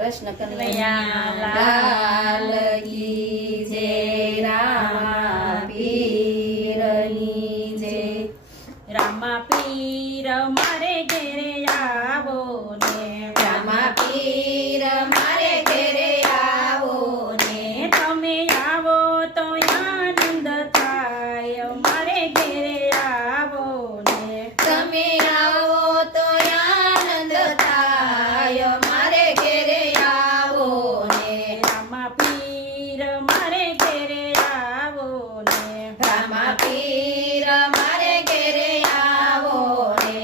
કૃષ્ણ કનૈયા લાલ કી જય, રામા પીરની જય. રામા પીર મારે ઘેરે આવો ને, રામા પીર મારે ઘેરે આવો ને, તમે આવો તો આનંદ થાય. મારે ઘેરે આવો ને, તમે આવો તો આનંદ થાય. મારે ઘેરે આવો ને, રામા પીર મારે ઘેરે આવો ને, રામા પીર મારે ઘેરે આવો ને.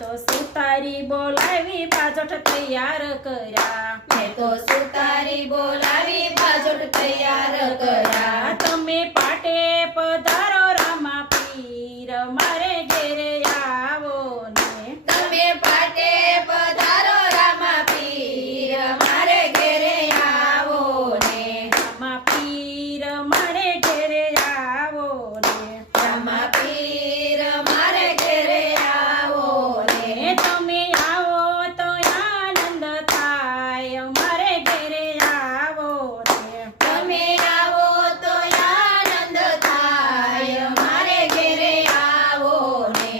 તો સુતારી બોલાવી બાજોઠ તૈયાર કર્યા. મેં તો સુતારી બોલાવી બાજોટ તૈયાર કર્યા. તમે પાટે પધારો રામા પીર મારે ઘેરે આવો ને, તમે પાટે પધારો રામા પીર મારે ઘેરે આવો ને, રામા પીર મારે ઘેરે આવો ને, રામા પીર મારે ઘેરે આવો ને. તમે આવો તો આનંદ થાય. મારે ઘેરે આવો ને, તમે આવો તો આનંદ થાય. મારે ઘેરે આવો ને.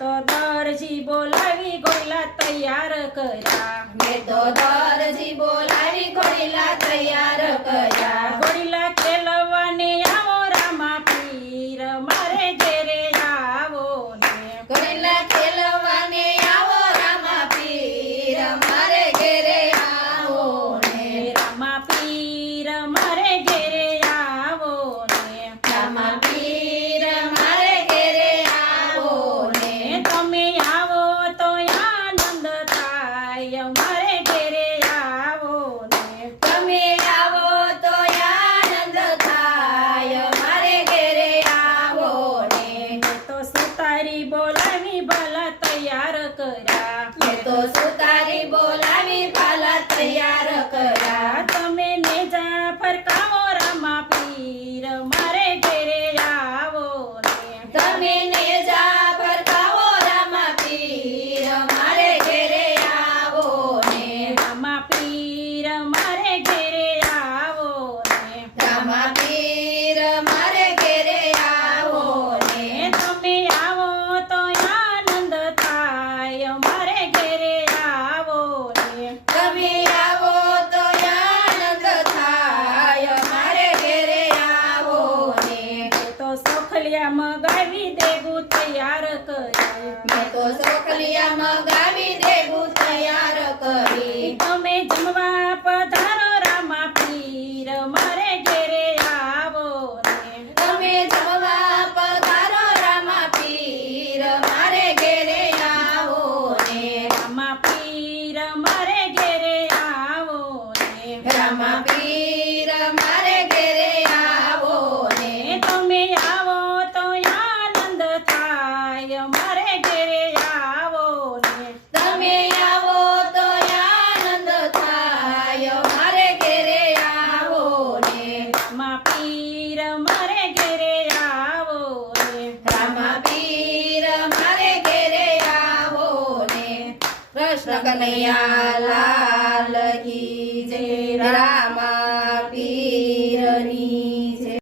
તો દરજી બોલાવી ગોયલા તૈયાર કર્યા. મેં તો દરજી બોલાવી ઘોડીલા તૈયાર કર્યા. ગોરીલા ખેલવાને આવો રામા પીર મારે ઘેરે આવો ને, ઘોડીલા ખેલવાને આવો રામા પીર મારે ઘેરે આવો ને, રામા પીર મારે ઘેરે આવો ને, રામા પીર મારે ઘેરે આવો ને. તમે આવો તો આનંદ થાય. મારે ઘેરે આવો ને, તમે આવો તો આનંદ થાય. મારે ઘેરે આવો ને. તો સુતારી બોલાવી ભલા તૈયાર કર્યા. મેં તો સુતારી બોલાવી ભાલા તૈયાર કર્યા. તમે નેજા ફરકાવો રામા પીર મારે ઘેરે આવો ને, તમે નેજા ફરકાવો રામા પીર મારે ઘેરે આવો ને, રામા પીર મારે ઘેરે આવો ને, રામા પીર મારે ઘેરે આવો ને. તમે આવો તો આનંદ થાય. મારે ઘેરે આવો ને, તમે આવો તો આનંદ થાય. મારે ઘેરે આવો ને. તો સોખલિયા મગાવી દેવું તૈયાર કરી. મેં તો સોખલિયા મગાવી દેવું તૈયાર કરી. તમે જમવા પધારો રામા પીર મારે ઘેરે આવો ને, તમે જમવા પધારો રામા પીર મારે ઘેરે આવો ને, રામા પીર મારે ઘેરે આવો ને, રામા પીર મારે ઘેરે આવો ને. તમે આવો તો આનંદ થાય. મારે ઘેરે આવો ને, તમે આવો તો આનંદ થાય. મારે ઘેરે આવો ને, રામા પીર મારે ઘેરે આવો ને, રામા પીર મારે ઘેરે આવો ને. કૃષ્ણ કનૈયા લાલ